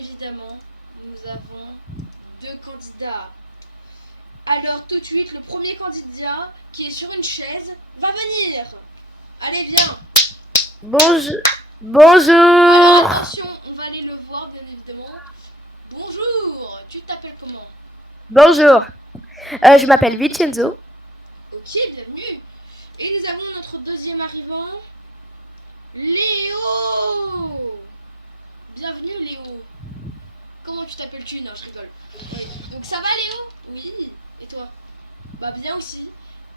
évidemment, nous avons deux candidats. Alors tout de suite, le premier candidat qui est sur une chaise va venir. Allez, viens. Bonjour. Alors Bonjour. attention, on va aller le voir bien évidemment. Bonjour, tu t'appelles comment? Bonjour. Je m'appelle Vincenzo. Ok, bienvenue. Et nous avons notre deuxième arrivant, Léo. Bienvenue Léo. Comment tu t'appelles-tu? Non, je rigole. Donc ça va Léo? Oui. Et toi? Bah bien aussi.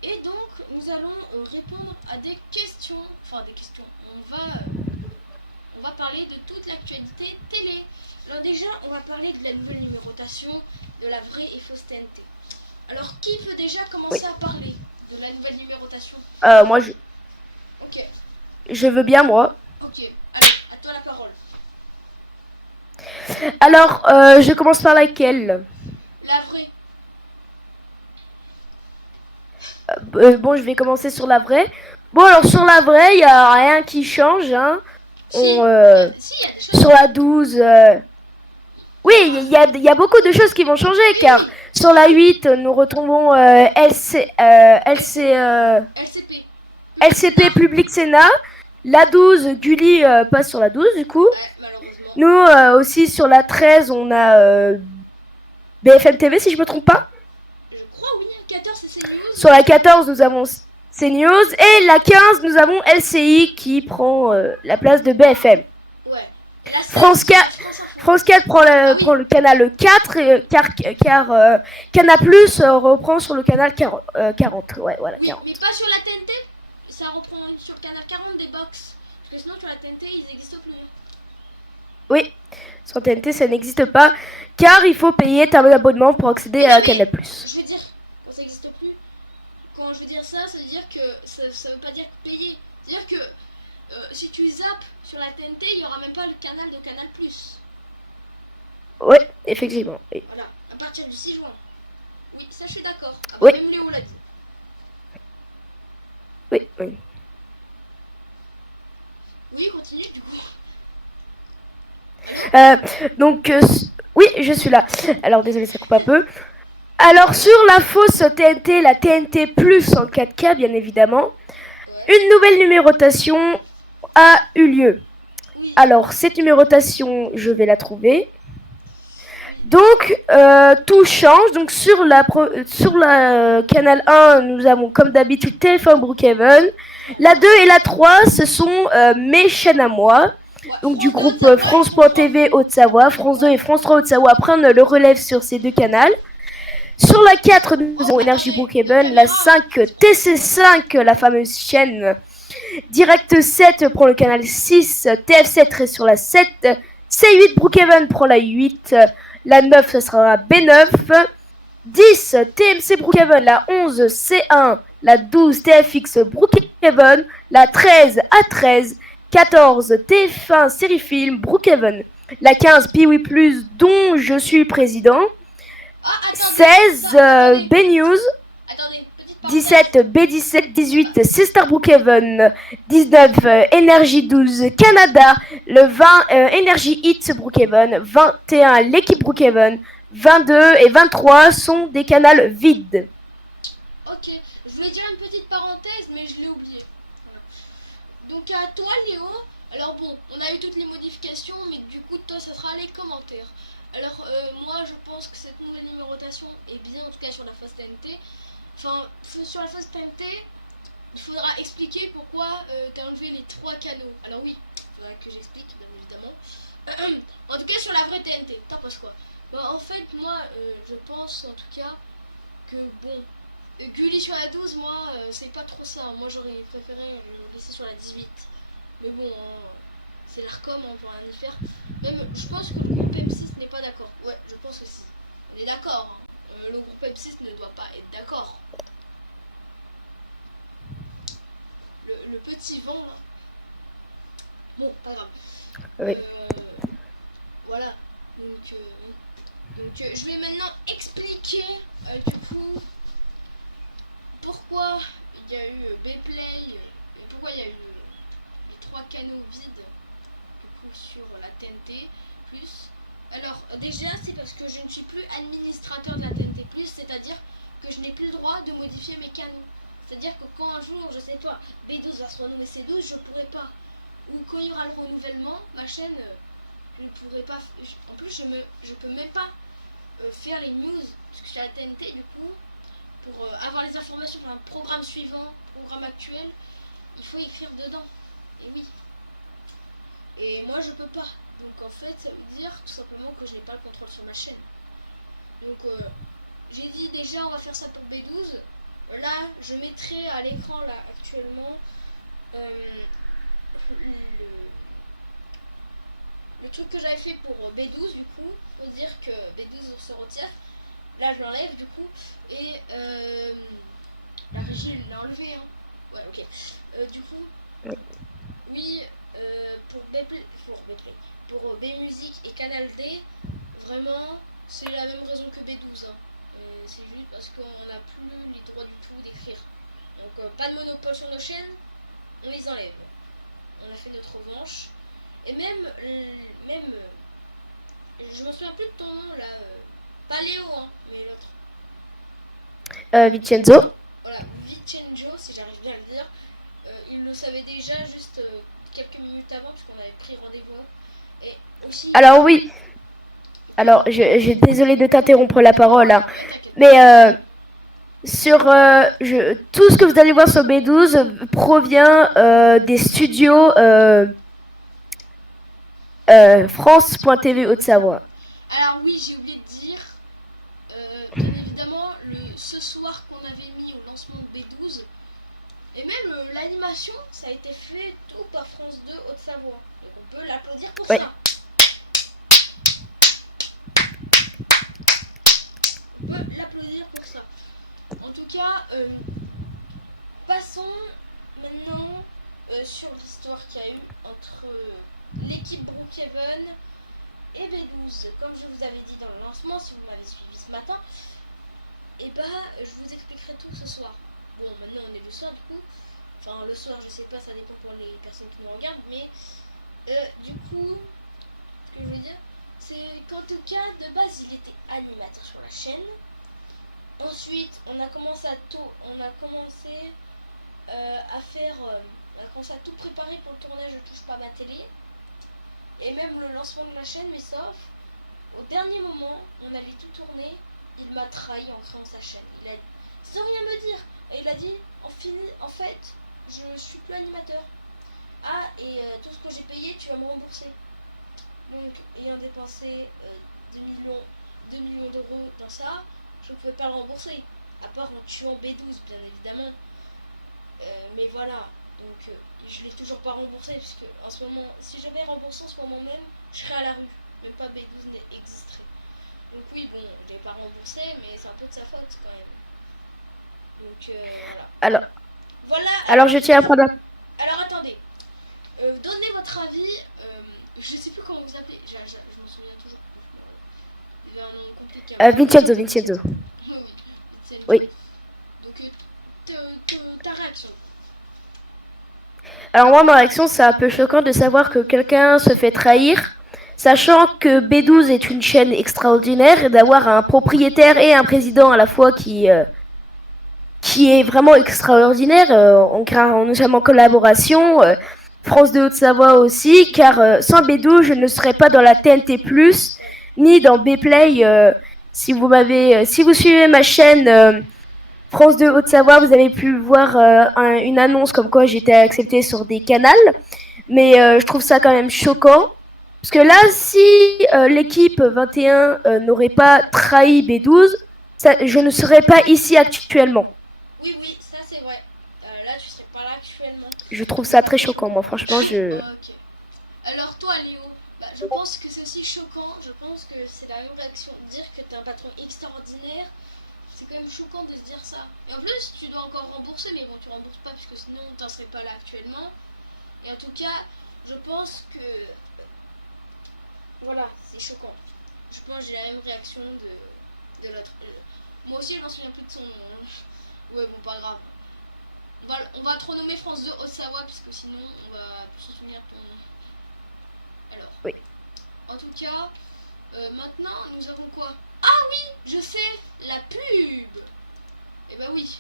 Et donc nous allons répondre à des questions. Enfin des questions. On va parler de toute l'actualité télé. Alors déjà, on va parler de la nouvelle numérotation de la vraie et fausse TNT. Alors qui veut déjà Oui. commencer à parler de la nouvelle numérotation? Moi, Ok. je veux bien, moi. Ok. Allez, à toi la parole. Alors, je commence par laquelle? La vraie. Bon, je vais commencer sur la vraie. Bon, alors sur la vraie, il n'y a rien qui change. Hein. Si, si, il y a des choses. Sur la 12, oui, il y a beaucoup de choses qui vont changer, car sur la 8, nous retrouvons LCP. LCP Public Sénat. La 12, Gulli passe sur la 12, du coup. Ouais, malheureusement. Nous, aussi, sur la 13, on a BFM TV, si je me trompe pas. Je crois, oui. 14, c'est CNews. Sur la 14, nous avons CNews. Et la 15, nous avons LCI qui prend la place de BFM. Ouais. La 16, France 4, France 4 prend prend le canal 4, car Canal Plus reprend sur le canal 40. Ouais, voilà, Oui, 40. mais pas sur la TNT. Ça reprend sur le canal 40 des box. Parce que sinon, sur la TNT, ils n'existent plus. Oui, sur TNT, ça n'existe pas, car il faut payer un abonnement pour accéder à Canal Plus. Je veux dire, quand ça n'existe plus, quand je veux dire ça, ça veut dire que ça veut pas dire payer. C'est-à-dire que si tu zappes sur la TNT, il n'y aura même pas le canal de Canal Plus. Oui, effectivement. Oui. Voilà, à partir du 6 juin. Oui, ça je suis d'accord. Ah, Oui. même Léo l'a dit. Oui, oui. Oui, continue du coup. Donc, oui, je suis là. Alors, désolé, ça coupe un peu. Alors, sur la fausse TNT, la TNT Plus en 4K, bien évidemment, une nouvelle numérotation a eu lieu. Oui. Alors, cette numérotation, je vais la trouver. Donc, tout change. Donc, sur la canal 1, nous avons comme d'habitude TF1 Brookhaven. La 2 et la 3, ce sont mes chaînes à moi. Donc, du groupe France.tv Haute-Savoie. France 2 et France 3 Haute-Savoie prennent le relève sur ces deux canaux. Sur la 4, nous avons Énergie Brookhaven. La 5, TC5, la fameuse chaîne. Direct 7 prend le canal 6. TF7 reste sur la 7. C8 Brookhaven prend la 8. La 9, ce sera B9. 10, TMC Brookhaven. La 11, C1. La 12, TFX Brookhaven. La 13, A13. 14, TF1 Série Film Brookhaven. La 15, Piwi Plus, dont je suis président. 16, B-News. 17, B17, 18, Sister Brookhaven, 19, Energy 12, Canada, le 20, Energy Hits Brookhaven, 21, l'équipe Brookhaven, 22 et 23 sont des canaux vides. Ok, je voulais dire une petite parenthèse, mais je l'ai oublié. Voilà. Donc à toi Léo, alors bon, on a eu toutes les modifications, mais du coup toi ça sera les commentaires. Alors moi je pense que cette nouvelle numérotation est bien, en tout cas sur la fausse TNT. Enfin, sur la fausse TNT, il faudra expliquer pourquoi t'as enlevé les 3 canaux. Alors oui, il faudra que j'explique, bien évidemment. En tout cas sur la vraie TNT, t'en penses quoi? En fait, moi je pense en tout cas que bon, Gulli sur la 12, moi c'est pas trop ça. Moi j'aurais préféré le laisser sur la 18. Mais bon, c'est l'ARCOM, on peut rien y faire. Même, je pense que le groupe M6 n'est pas d'accord. Ouais, je pense aussi. On est d'accord. Hein. Le groupe M6 ne doit pas être d'accord. Le petit vent là. Bon, pas grave. Oui. Voilà. Donc je vais maintenant expliquer du coup pourquoi il y a eu B-Play et pourquoi il y a eu les 3 canaux vides du coup, sur la TNT plus. Alors, déjà, c'est parce que je ne suis plus administrateur de la TNT+, c'est-à-dire que je n'ai plus le droit de modifier mes canaux. C'est-à-dire que quand un jour, je sais toi, B12 va se renouveler C12, je pourrai pas. Ou quand il y aura le renouvellement, ma chaîne, je ne pourrai pas. En plus, je peux même pas faire les news, parce que je suis à la TNT, du coup, pour avoir les informations pour un programme suivant, programme actuel, il faut écrire dedans. Et oui. Et moi, je peux pas. Donc en fait, ça veut dire tout simplement que je n'ai pas le contrôle sur ma chaîne. Donc j'ai dit déjà, on va faire ça pour B12. Là, je mettrai à l'écran là actuellement le truc que j'avais fait pour B12 du coup. Faut dire que B12 se retire. Là, je l'enlève du coup. Et la régie, elle l'a enlevé. Hein. Ouais, ok. Du coup, oui, pour B Music et Canal D, vraiment, c'est la même raison que B12. Hein. C'est juste parce qu'on n'a plus les droits du tout d'écrire. Donc, pas de monopole sur nos chaînes, on les enlève. On a fait notre revanche. Et même je me souviens plus de ton nom là. Pas Léo, hein, mais l'autre. Vincenzo. Voilà, Vincenzo, si j'arrive bien à le dire. Il le savait déjà juste quelques minutes avant, puisqu'on avait pris rendez-vous. Et aussi. Alors oui. Alors, je désolé de t'interrompre la parole, hein. Mais sur tout ce que vous allez voir sur B12 provient des studios France.tv Haute-Savoie. Alors oui, j'ai oublié de dire, bien évidemment, ce soir qu'on avait mis au lancement de B12, et même l'animation, ça a été fait tout par France 2 Haute-Savoie. Donc on peut l'applaudir pour ça. On peut l'applaudir pour ça. En tout cas, passons maintenant sur l'histoire qu'il y a eu entre l'équipe Brookhaven et B12. Comme je vous avais dit dans le lancement, si vous m'avez suivi ce matin, et je vous expliquerai tout ce soir. Bon, maintenant on est le soir du coup. Enfin, le soir, je sais pas, ça dépend pour les personnes qui nous regardent, mais du coup, ce que je veux dire, c'est qu'en tout cas, de base, il était animateur sur la chaîne. Ensuite, on a commencé à tout préparer pour le tournage de Touche pas ma télé. Et même le lancement de la chaîne, mais sauf, au dernier moment, on avait tout tourné, il m'a trahi en créant sa chaîne. Il a, sans rien me dire, et il a dit, en fait, je suis plus animateur. Ah, et tout ce que j'ai payé, tu vas me rembourser. Donc, ayant dépensé 2 millions d'euros dans ça, je ne pouvais pas le rembourser. À part en tuant B12, bien évidemment. Mais voilà, donc je ne l'ai toujours pas remboursé, puisque en ce moment, si j'avais remboursé en ce moment même, je serais à la rue. Même pas B12 n'existerait. Donc oui, bon, je ne l'ai pas remboursé, mais c'est un peu de sa faute quand même. Donc voilà. Alors je tiens à prendre Alors attendez, donnez votre avis. Je sais plus comment vous appelez. Je me souviens toujours. Il y avait un nom compliqué. Vincenzo. Oui. Donc ta réaction. Alors moi, ma réaction, c'est un peu choquant de savoir que quelqu'un se fait trahir, sachant que B12 est une chaîne extraordinaire et d'avoir un propriétaire et un président à la fois qui est vraiment extraordinaire. Nous sommes en collaboration. France de Haute-Savoie aussi, car sans B12, je ne serais pas dans la TNT+, ni dans B-Play. Si vous suivez ma chaîne France de Haute-Savoie, vous avez pu voir une annonce comme quoi j'étais acceptée sur des canals. Mais je trouve ça quand même choquant. Parce que là, si l'équipe 21 n'aurait pas trahi B12, je ne serais pas ici actuellement. Oui, ça c'est vrai. Là, tu serais pas là actuellement. Je trouve ça très choquant, moi, franchement. Ok. Alors toi, Léo, je pense que c'est aussi choquant. Je pense que c'est la même réaction. Dire que tu es un patron extraordinaire, c'est quand même choquant de se dire ça. Et en plus, tu dois encore rembourser, mais bon, tu rembourses pas puisque sinon, tu n'en serais pas là actuellement. Et en tout cas, je pense que voilà, c'est choquant. Je pense que j'ai la même réaction de l'autre. Moi aussi, je m'en souviens plus de son nom. Ouais, bon, pas grave. On va trop nommer France 2 Haute-Savoie, puisque sinon, on va plus se souvenir de ton nom. Alors. Oui. En tout cas, Maintenant, nous avons quoi? Ah oui, je sais, la pub. Eh bah oui.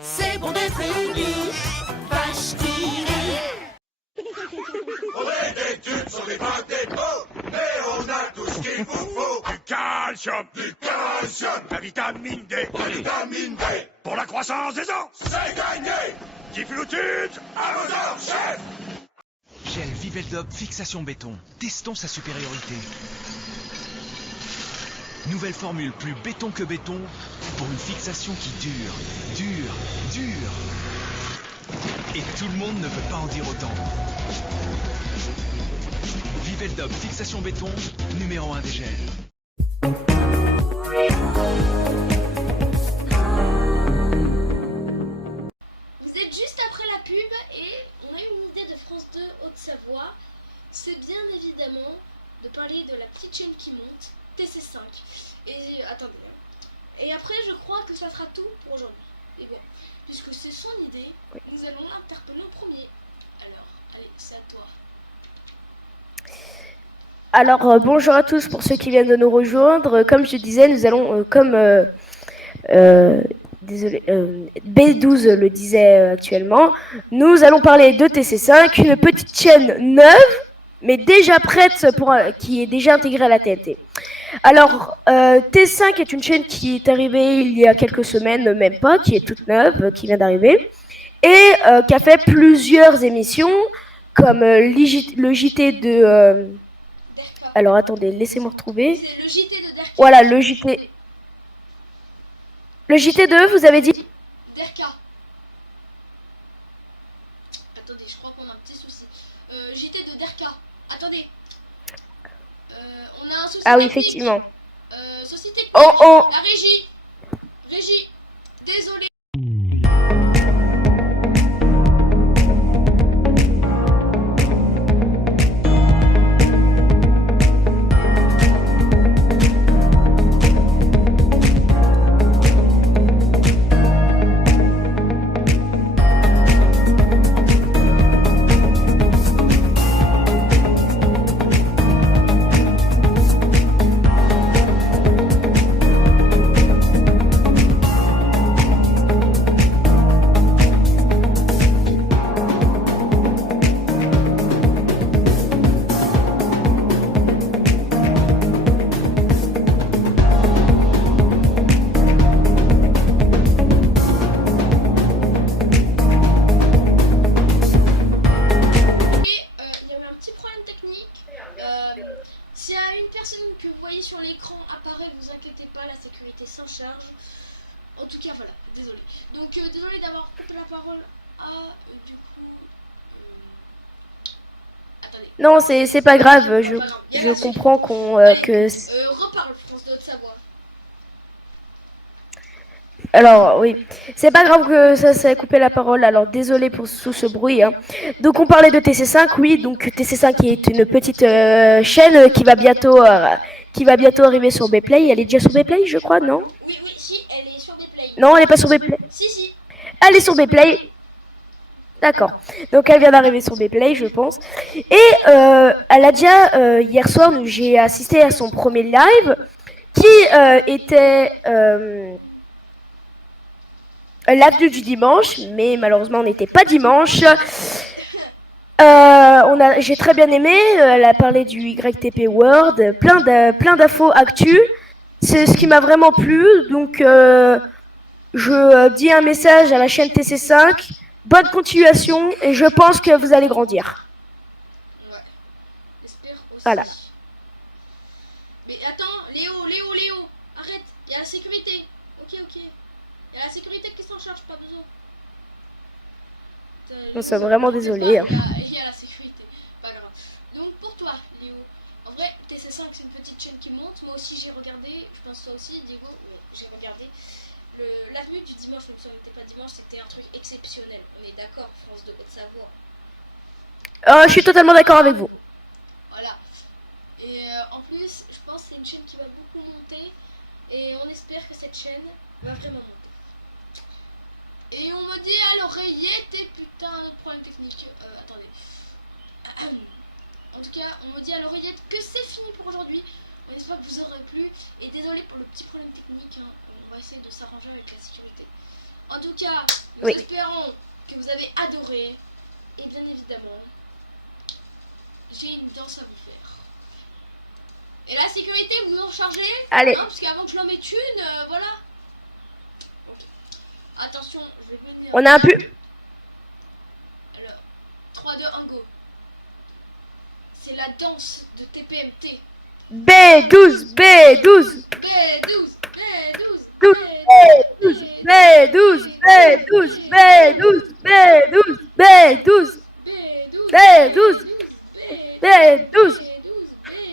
C'est bon d'être réunis, vache qui rit. Faudrait des tubes sur les bains des mots, mais on a tout ce qu'il vous faut. Du calcium, la vitamine D, pour la croissance des os, c'est gagné. Difflutide à vos ordres, chef. Gel Viveldop fixation béton. Testons sa supériorité. Nouvelle formule plus béton que béton pour une fixation qui dure. Et tout le monde ne peut pas en dire autant. Viveldop fixation béton, numéro 1 des gels. Vous êtes juste après la pub et on a une idée de France 2 Haute-Savoie. C'est bien évidemment de parler de la petite chaîne qui monte, TC5. Et attendez. Et après, je crois que ça sera tout pour aujourd'hui. Et bien, puisque c'est son idée, nous allons l'interpeller en premier. Alors, allez, c'est à toi. Alors, bonjour à tous pour ceux qui viennent de nous rejoindre. Comme je disais, nous allons, désolé, B12 le disait actuellement, nous allons parler de TC5, une petite chaîne neuve, mais déjà prête, qui est déjà intégrée à la TNT. Alors, T5 est une chaîne qui est arrivée il y a quelques semaines, même pas, qui est toute neuve, qui vient d'arriver, et qui a fait plusieurs émissions, comme le JT de... alors, attendez, laissez-moi retrouver. C'est le JT de Derka. Voilà, le JT... Le JT de, vous avez dit? Derka. Attendez, je crois qu'on a un petit souci. JT de Derka. Attendez. On a un souci Ah oui, technique. effectivement. Souci technique. Oh. La régie. Régie. Désolé. S'il y a une personne que vous voyez sur l'écran apparaître, ne vous inquiétez pas, la sécurité s'en charge. En tout cas, voilà, désolé. Donc, désolé d'avoir coupé la parole à, du coup... attendez. Non, c'est pas grave, je comprends que... Reparle, France de Haute-Savoie. Alors, oui, c'est pas grave que ça ait coupé la parole, alors désolé pour tout ce bruit. Hein. Donc, on parlait de TC5, oui, donc TC5 est une petite chaîne qui va bientôt arriver sur Bplay. Elle est déjà sur Bplay, je crois, non? Oui, si, elle est sur Bplay. Non, elle est pas sur Bplay. Si. Elle est sur Bplay. D'accord. Donc, elle vient d'arriver sur Bplay, je pense. Et elle a déjà, hier soir, j'ai assisté à son premier live qui était... l'avenue du dimanche, mais malheureusement on n'était pas dimanche. J'ai très bien aimé, elle a parlé du YTP World, plein d'infos actu. C'est ce qui m'a vraiment plu, donc je dis un message à la chaîne TC5, bonne continuation et je pense que vous allez grandir. Ouais, j'espère aussi. Voilà. Mais attends, Léo, arrête, il y a la sécurité. Ok. Il y a la sécurité qui s'en charge, pas besoin. Nous sommes vraiment désolés. Il y a la sécurité, pas grave. Donc pour toi, Léo, 5, c'est une petite chaîne qui monte. Moi aussi, j'ai regardé. Je pense toi aussi, Diego. J'ai regardé. L'avenue du dimanche, même si on n'était pas dimanche, c'était un truc exceptionnel. On est d'accord, France de Haute-Savoie. Je suis totalement d'accord avec vous. Voilà. Et en plus, je pense que c'est une chaîne qui va beaucoup monter. Et on espère que cette chaîne va vraiment monter. Et on me dit à l'oreillette, et putain, notre problème technique. Attendez. En tout cas, on me dit à l'oreillette que c'est fini pour aujourd'hui. On espère que vous aurez plu. Et désolé pour le petit problème technique. Hein. On va essayer de s'arranger avec la sécurité. En tout cas, nous Oui. espérons que vous avez adoré. Et bien évidemment, j'ai une danse à vous faire. Et la sécurité, vous en chargez? Allez. Hein, parce qu'avant que je l'en mette une, voilà. Ok. Attention, je vais venir. On a un peu... Alors, 3, 2, 1, go. C'est la danse de TPMT. B12, B12, B12, B12, B12, B12, B12, B12, B12, B12, B12, B12,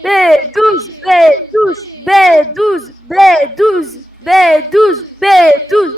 B12, B12, B12, B12, B12, B12,